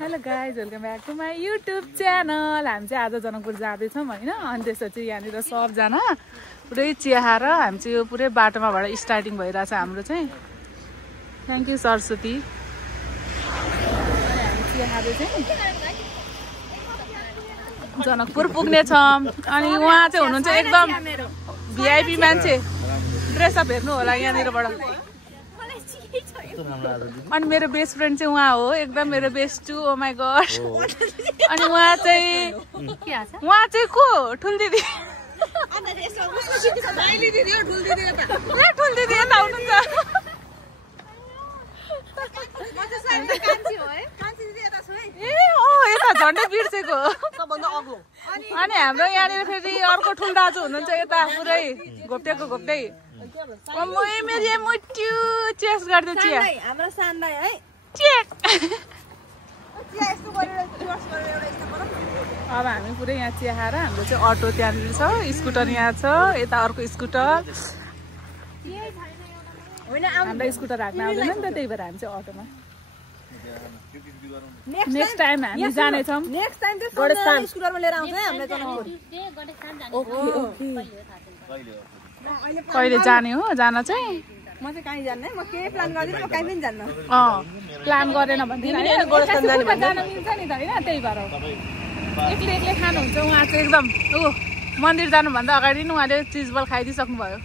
Hello guys, welcome back to my YouTube channel. हामी चाहिँ आज जनकपुर जाँदैछौँ होइन। अनि त्यसपछि यहाँनिर सबजना पुरै चिया खाएर हामी चाहिँ यो पुरै बाटोमाबाट स्टार्टिङ भइरहेछ हाम्रो चाहिँ। Thank you Saraswati. हामी चिया खाँदै चाहिँ जनकपुर पुग्नेछौँ। अनि उहाँ चाहिँ हुनुहुन्छ एकदम भिआइपी मान्छे। ड्रेसअप हेर्नु होला यहाँनिरबाट। अनि मेरो बेस्ट फ्रेन्ड चाहिँ उहाँ हो, एकदम मेरो best too. Oh my god. अनि उहाँ चाहिँ को ठुल दिदी। ठुल दिदी यता हुनुहुन्छ। यता झन्डै बिर्सेको। अनि हाम्रो यहाँनिर फेरि अर्को ठुल दाजु हुनुहुन्छ यता पुरै घोप्टेको घोप्टै। चेस गर्दै चिया हाम्रो सान्दाइ है। अब हामी पुरै यहाँ चिया खाएर हाम्रो चाहिँ अटो त्यहाँनिर छ, स्कुटर यहाँ छ, यता अर्को स्कुटर। हामीलाई स्कुटर राख्न आउँदैन नि त, त्यही भएर हामी चाहिँ अटोमा। नेक्स्ट टाइम हामी जानेछौँ। नेक्स्ट टाइम चाहिँ स्कुटरमा लिएर आउँछ है हामीले जनकपुर। कहिले जाने हो? जान चाहिँ म चाहिँ कहीँ जान्ने, म केही प्लान गर्दिनँ, म कहीँ पनि जान्न। प्लान गरेन भन्दिनँ जान मिल्छ नि त होइन, त्यही भएर एक्लै एक्लै खानुहुन्छ। उहाँ चाहिँ एकदम मन्दिर जानुभन्दा अगाडि नै उहाँले चिजबल खाइदिइसक्नु भयो।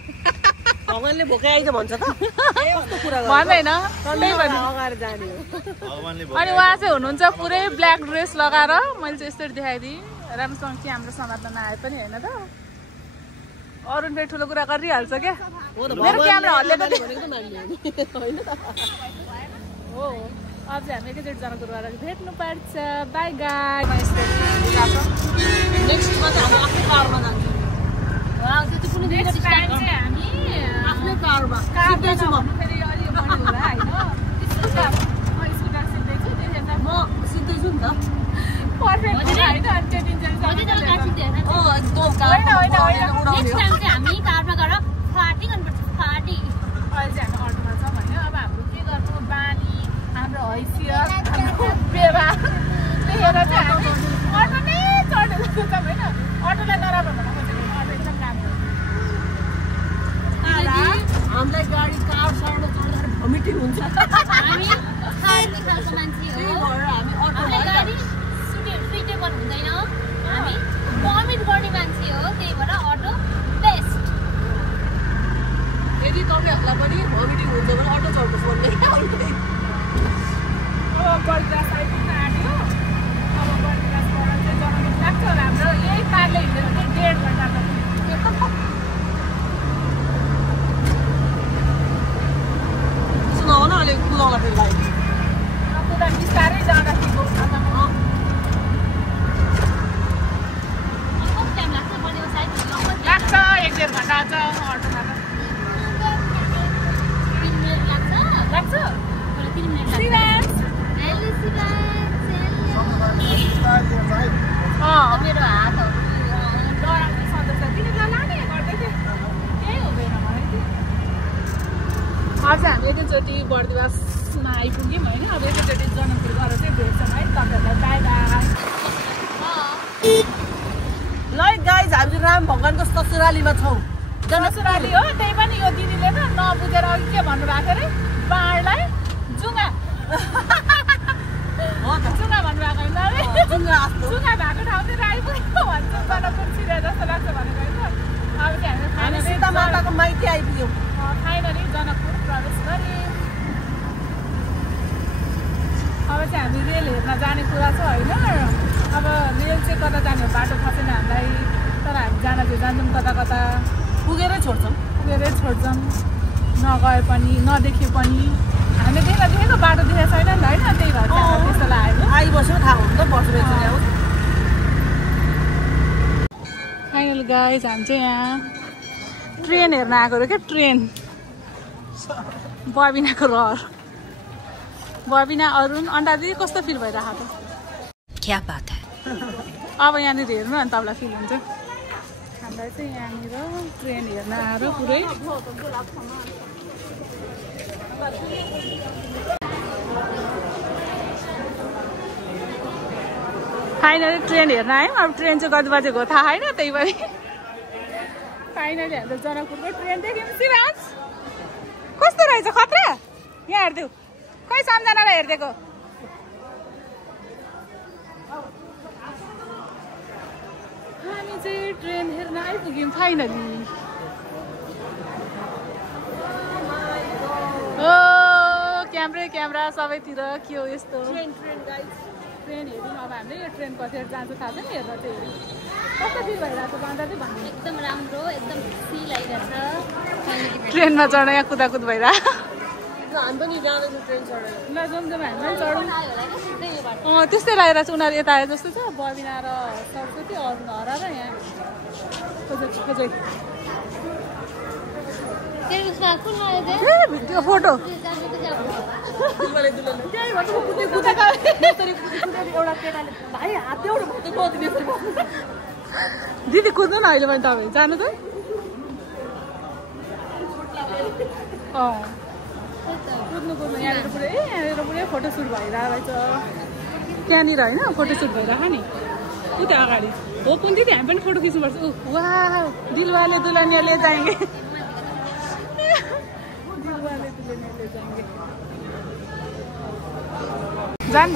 भगवानले भोकै आइज भन्छ त भन्दैन, त्यही भएर अगाडि जाने हो। अनि उहाँ चाहिँ हुनुहुन्छ पुरै ब्ल्याक ड्रेस लगाएर। मैले चाहिँ यसरी देखाइदिएँ, राम्रोसँग कि हाम्रो समात्न नआए पनि होइन त। अरुण फेरि ठुलो कुरा गरिहाल्छ क्या। मेरो क्यामेरा हल्लेको हो। अब चाहिँ हामी एकैचोटि जनकपुर गएर भेट्नु पर्छ। बाई गाई। नेक्स्टमा चाहिँ हामी आफ्नो कारमा जान्छौँ। नेक्स्ट टाइम चाहिँ हामी आफ्नै कारमा सिक्दैछु। म फेरि अलि बढी होला होइन। स्कुटर सिक्दैछु, म सिक्दैछु नि त। पर्फेक्ट होइन अनि त्यो दिन चाहिँ हामी कारमा गएर पार्टी गर्नुपर्छ। पार्टी अहिले चाहिँ हामी अटोमा छौँ होइन। अब हाम्रो के गर्नु, बानी, हाम्रो हैसियत, हाम्रो व्यवहार देखेर चाहिँ हामी अटो नै चढेर जान्छौँ होइन। अटोलाई नराम्रो भन्न खोजेको, अटो एकदम राम्रो। हामीलाई गाडी कार सार्नु चढ्दाखेरि भमिटिङ हुन्छ। हामी खाने खालको मान्छे हो, हामी अटोलाई गाडी सुटेबल हुँदैन, हामी भमिट गर्ने मान्छे हो, त्यही भएर अटो बेस्ट। यदि तपाईँहरूलाई पनि भमिटिङ हुन्छ भने अटो चढ्नु पर्ने। अब बर्दिवास आइपुग्न आँट्यो। अब बर्दिवासबाट चाहिँ जनकपुर लाग्छ। हाम्रो यही पारले हिँडेर चाहिँ 1.5 घन्टा त सुनाउ न। अलिक कुदाउला फेरि भाइ कुदा बिस्तारै जाँदा ठिक हो। लाग्छ 1.5 घन्टा छ अटोमा त। लाग्छ मेरो हात डराउने सदस्य तिनीहरूलाई लाने गर्दै थिएँ, केही हुँदैन मलाई चाहिँ। अब चाहिँ हामी एकैचोटि बर्दिवासमा आइपुग्यौँ होइन। अब एकैचोटि जनकपुर गएर चाहिँ भेट्छौँ है तपाईँहरूलाई। By by. ल गाइज, हामी राम भगवानको ससुरालीमा छौँ। ससुराली हो, त्यही पनि यो दिदीले त नबुझेर अघि के भन्नुभएको अरे, बाँडलाई जुङ्गा जुङ्गा भन्नुभएको होइन अरे। जुङ्गा भएको ठाउँ चाहिँ आइपुग्यो भन्छ, जनकपुर छिरे जस्तो लाग्छ भनेको होइन। अब चाहिँ हामी सीता माताको माइती आइपुग्यौँ। फाइनली जनकपुर प्रवेश गऱ्यौँ। अब चाहिँ हामी रेल हेर्न जाने कुरा छ होइन। अब रेल चाहिँ कता जाने हो बाटो थाहा छैन हामीलाई, तर हामी जान चाहिँ जान्छौँ कता कता। पुगेरै छोड्छौँ नगए पनि नदेखे पनि। हामीले देखेको बाटो देखेको छैन नि त होइन, त्यही भएर त्यस्तो लाग्यो। आइबस्यो थाहा हुन्छ बस्छ। फाइनल गाइज, हामी चाहिँ यहाँ ट्रेन हेर्न आएको हो क्या। ट्रेन बबिनाको रहर। बबिना, अरुण, अन्डा दिदी कस्तो फिल भइरहेको त? क्या बात है। अब यहाँनिर हेर्नु अनि तपाईँलाई फिल हुन्छ। हामीलाई चाहिँ यहाँनिर ट्रेन हेर्न आएर पुरै फाइनली ट्रेन हेर्न आयौँ। अब ट्रेन चाहिँ कति बजेको थाहा छैन, त्यही पनि फाइनली हाम्रो जनकपुरको ट्रेन देख्यौँ। शिवराज कस्तो रहेछ खतरा? यहाँ हेरिदेऊ, खै सम्झनालाई हेरिदिएको। हामी चाहिँ ट्रेन हेर्न आइपुग्यौँ फाइनली। ओ क्यामेरा सबैतिर के हो यस्तो। ट्रेन हेर्यौँ। अब हामीले यो ट्रेन कतिखेर जान्छ थाहा छैन, हेर्न चाहिँ हेऱ्यौँ। कस्तो फिल भइरहेको छ भन्दा चाहिँ भन्नु। एकदम राम्रो, एकदम खुसी लागिरहेछ। ट्रेनमा चढ्न यहाँ कुदाकुद भइरहेको। हामी पनि जाँदैछ ट्रेन चढेर। ल जाउँ हामी पनि चढौँ। त्यस्तै लागेर चाहिँ उनीहरू यता आए जस्तो छ। बबिना र सरस्वती अरू हरा र यहाँ खोजै त्यो फोटो दिदी कुद्नु न अहिले पनि तपाईँ जानु त। कुद्नु यहाँनिर पुरै फोटोसुट भइरहेको रहेछ त्यहाँनिर होइन। फोटोसुट भइरहेको नि उता अगाडि हो कुन दिदी, हामी पनि फोटो खिच्नुपर्छ। वाह दिलवाले दुल्हनिया ले जाएंगे, दिलवाले दुल्हनिया ले जाएंगे। जान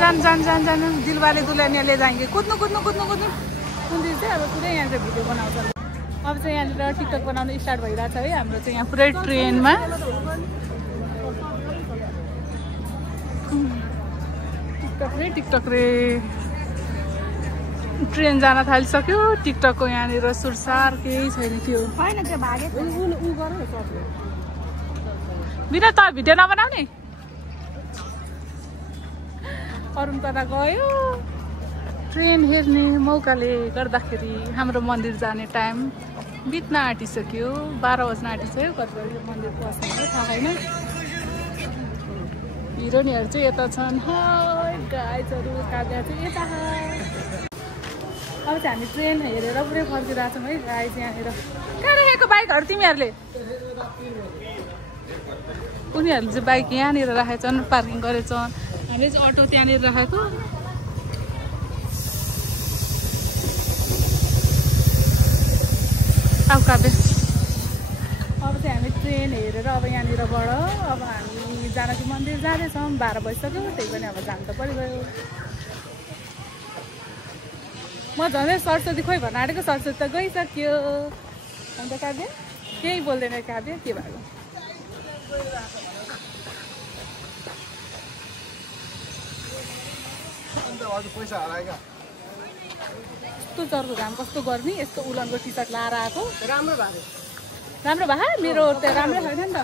दिलवाले दुल्हनिया ले जाएंगे। कुद्नु कुन दिदी चाहिँ अब पुरै यहाँनिर भिडियो बनाउँछ। अब चाहिँ यहाँनिर टिकटक बनाउनु स्टार्ट भइरहेको छ है हाम्रो चाहिँ यहाँ पुरै ट्रेनमा। टिकटक रे ट्रेन जान थालिसक्यो। टिकटकको यहाँनिर सुरसार केही छैन थियो। बिना त भिडियो नबनाउने। अरुण कता गयो। ट्रेन हेर्ने मौकाले गर्दाखेरि हाम्रो मन्दिर जाने टाइम बित्न आँटिसक्यो। 12 बज्न आँटिसक्यो। कति बजी मन्दिर पस्ने थाहा छैन। हिरोइनहरू चाहिँ यता छन्। गाइजहरू काट्दा चाहिँ यता। अब चाहिँ हामी ट्रेन हेरेर पुरै फर्किरहेको छौँ है गाइज। यहाँनिर कहाँ राखेको बाइकहरू तिमीहरूले? उनीहरूले चाहिँ बाइक यहाँनिर राखेका छन्, पार्किङ गरेछन्। हामीले चाहिँ अटो त्यहाँनिर राखेको। अब काबे अब चाहिँ हामी ट्रेन हेरेर अब यहाँनिरबाट अब हामी जानकी मन्दिर जाँदैछौँ। 12 बजिसक्यो। त्यही पनि अब जानु त परिगयो। म झन् सरस्वती खोइ भन्न आँटेको, सरस्वती त गइसक्यो। अन्त काव्य केही बोल्दैन। काव्य के भएको? यस्तो चर्को घाम कस्तो गर्ने। यस्तो उलनको टी सर्ट लाएर आएको। राम्रो भए मेरो त राम्रो छैन नि त।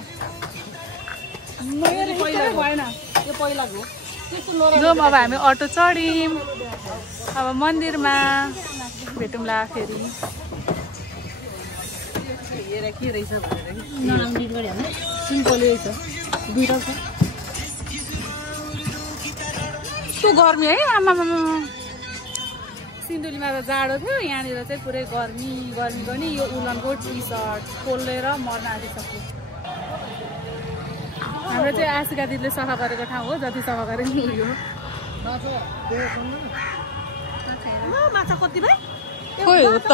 भएन यो पहिलाको। जाउँ अब हामी अटो चढ्यौँ। अब मन्दिरमा भेटौँला फेरि। के रहेछ यस्तो गर्मी है। आमा सिन्धुलीमा त जाडो थियो, यहाँनिर चाहिँ पुरै गर्मी गर्ने। यो उलनको टी सर्ट पोलेर मर्न आँटिसक्यो। हाम्रो चाहिँ आशिका दिदीले सफा गरेको ठाउँ हो। जति सफा गरे नि उयो माछा कति भाइ खोइ हो त।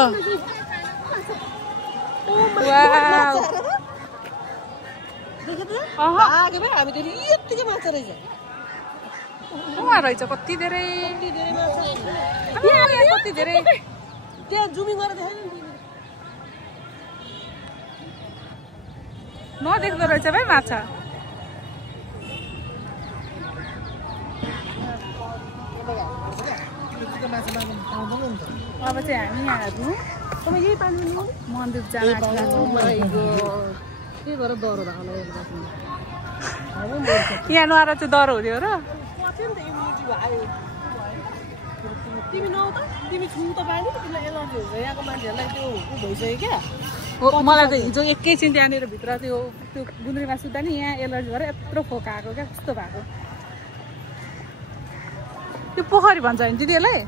रहेछ कति धेरै कति धेरै त्यहाँ जुमिङ गरेर नदेख्दो रहेछ भाइ माछा। अब चाहिँ हामी यहाँहरू मन्दिर जान यहाँ नुहाएर चाहिँ डर हुने हो र। मलाई त हिजो एकैछिन त्यहाँनिर भित्र त्यो गुन्द्रीमा सुत्दा नि यहाँ एलर्जी भएर यत्रो फोका आएको क्या। कस्तो भएको त्यो पोखरी भन्छ नि दिदी यसलाई।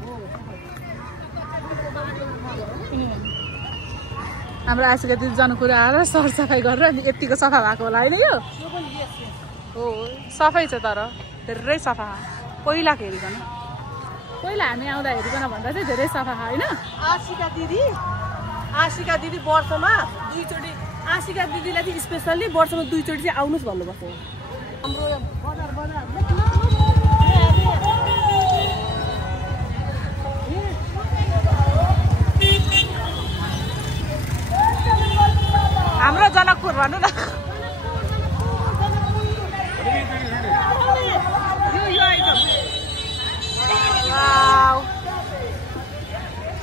हाम्रो आशिका दिदी जनकपुर आएर सरसफाइ गरेर यतिको सफा भएको होला होइन यो? हो सफै छ तर धेरै सफा पहिलाको हेरिकन। पहिला हामी आउँदाखेरि पनि भन्दा चाहिँ धेरै सफा होइन। आशिका दिदी वर्षमा 2 चोटि आशिका दिदीलाई चाहिँ स्पेसल्ली वर्षमा 2 चोटि चाहिँ आउनुस् भन्नुपर्छ। हाम्रो जनकपुर भन्नु न।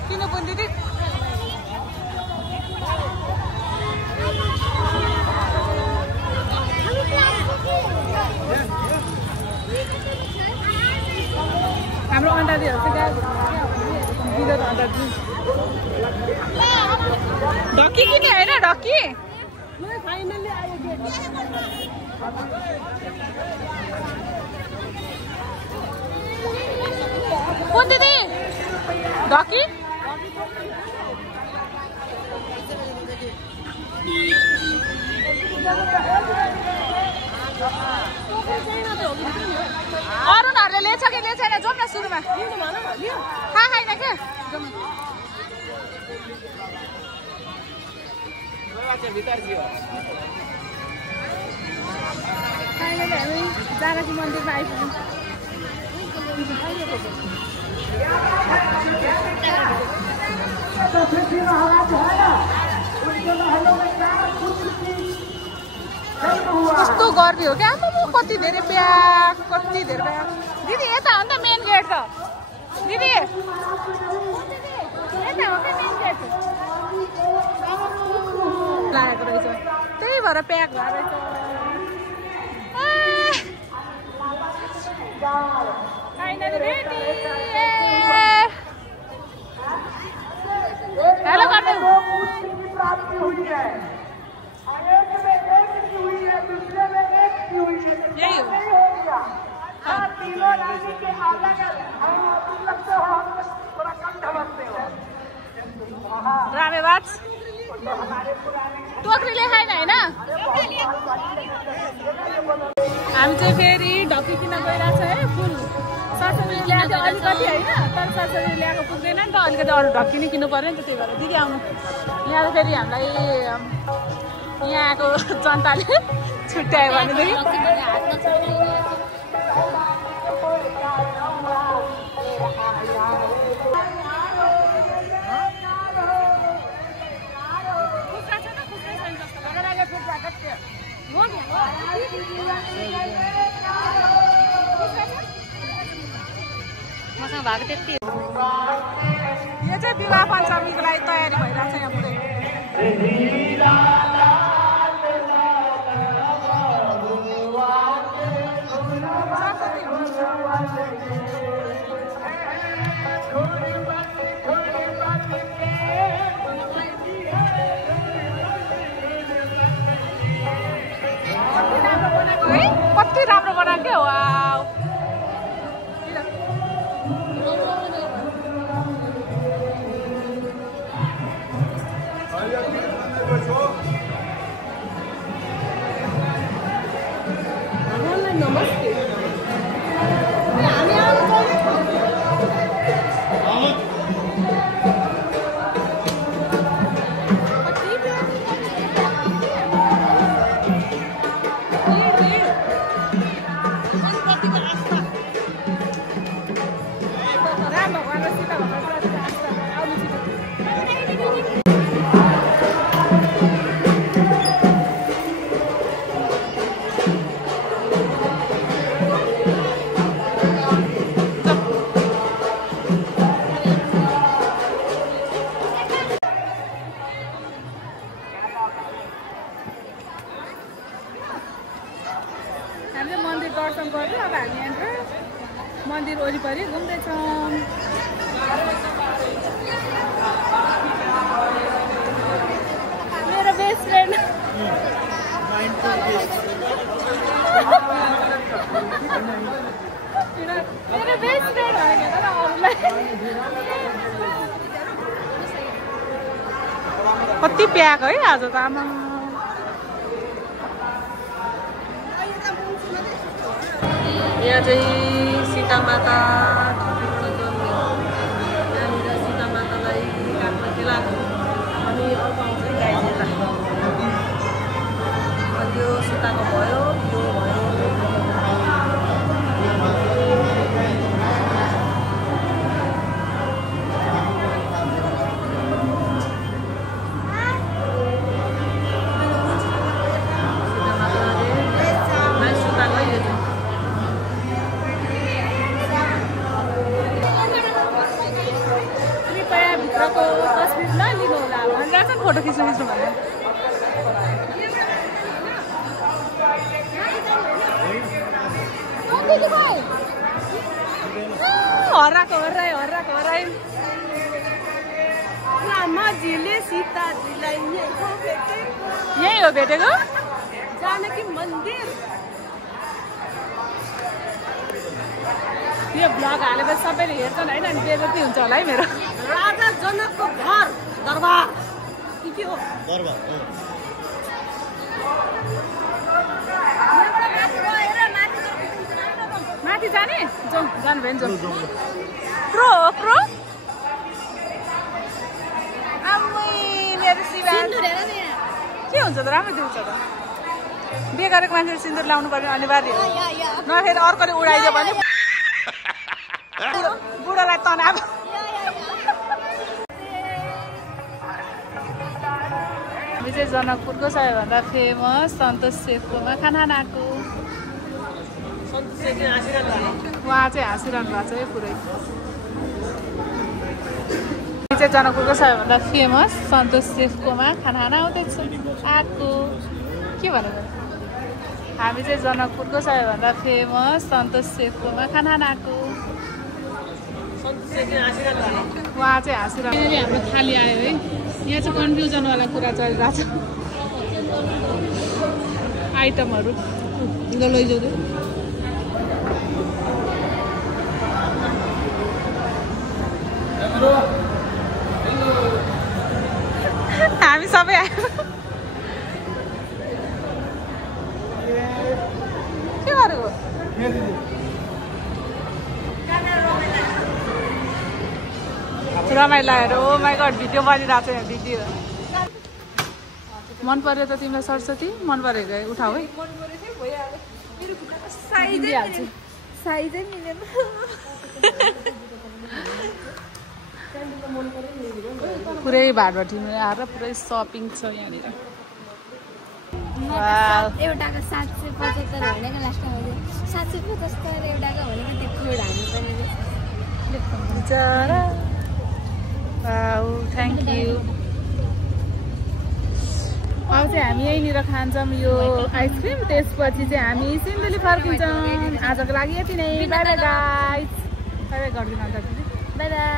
किन पनि दिदी हाम्रो अन्डाजीहरू चाहिँ दिँदा त अन्डाजी ढक्की किने होइन ढक्की कुन दिदी ढक्की अरुणहरूले लिएछ कि लिएछ छैन जाउँ न सुरुमा थाहा छैन क्या हामी जानकी मन्दिरमा आइपुग्यौँ। कस्तो गर्मी हो क्या कति धेरै ब्याग कति धेरै ब्याग दिदी यता हो नि त मेन गेट त दिदी यता हो क्या मेन गेट लागेको रहेछ त्यही भएर प्याक भएर रहेछ। हेलो यही हो रामेबाज टोकरीले खाएन होइन। हामी चाहिँ फेरि ढक्की किन्न गइरहेको छ है फुल सरसरी ल्याएको अलिकति होइन तर सरसरी ल्याएको पुग्दैन नि त अलिकति अरू ढक्की नै किन्नु पर्यो नि त त्यही भएर दिदी आउनु यहाँ फेरि हामीलाई यहाँको जनताले छुट्यायो भनेदेखि मसँग भएको त्यति यो चाहिँ विवाह पञ्चमीको लागि तयारी भइरहेको छ यहाँ पुरै कति राम्रो बनाएको हो नमस्ते दर्शन गर्यो। अब हामी यहाँ मन्दिर वरिपरि घुम्दैछौँ। मेरो बेस्ट फ्रेन्ड मेरो बेस्ट फ्रेन्ड होइन तर अरूलाई कति प्याक है आज त आमा। यहाँ चाहिँ सीता माता फोटो खिच्नु भन्नु हराई रामाजीले सीताजीलाई यही हो भेटेको जानकी मन्दिर यो ब्लग हालेपछि सबैले हेर्छन् होइन अनि बेइज्जती हुन्छ होला है मेरो राजा जनकको घर दरबार के हो माथि जाने जाउँ जानु भयो नि जाउँ प्रो के हुन्छ त राम्रो देख्छ त बिहे गरेको मान्छेले सिन्दुर लाउनु पर्ने अनिवार्य हो नखेर अर्कोले उडाइदियो भने बुढोलाई तनाव हामी चाहिँ जनकपुरको सबैभन्दा फेमस सन्तोष सेफकोमा खाना खाएको उहाँ चाहिँ हाँसिरहनु भएको छ है पुरै चाहिँ जनकपुरको सबैभन्दा फेमस सन्तोष सेफकोमा खाना खाना आउँदैछ आएको के भनेको हामी चाहिँ जनकपुरको सबैभन्दा फेमस सन्तोष सेफकोमा खाना खाना आएको उहाँ चाहिँ हाँसिरहनु हाम्रो थाली आयो है यहाँ चाहिँ कन्फ्युजनवाला कुरा चलिरहेको छ आइटमहरू लैजाउँ हामी सबै आयो के गरेको रमाइलो आएर ओ माई गड भिडियो बनिरहेको छ यहाँ भिडियो मन पर्यो त तिमीलाई सरस्वती मन परेको है उठाऊ है साइजै मिलेन पुरै भाडभटीमा आएर पुरै सपिङ छ यहाँनिर एउटाको 775 भनेको लास्टमा 775 एउटाको भनेको त्यो कोड हाल्नुपर्ने बिचरा वाउ थ्याङ्क यू अब चाहिँ हामी यहीँनिर खान्छौँ यो आइसक्रिम त्यसपछि चाहिँ हामी सिन्धुली फर्किन्छौँ आजको लागि यति नै by by guys by by गरिदिनु अन्त बाई बाई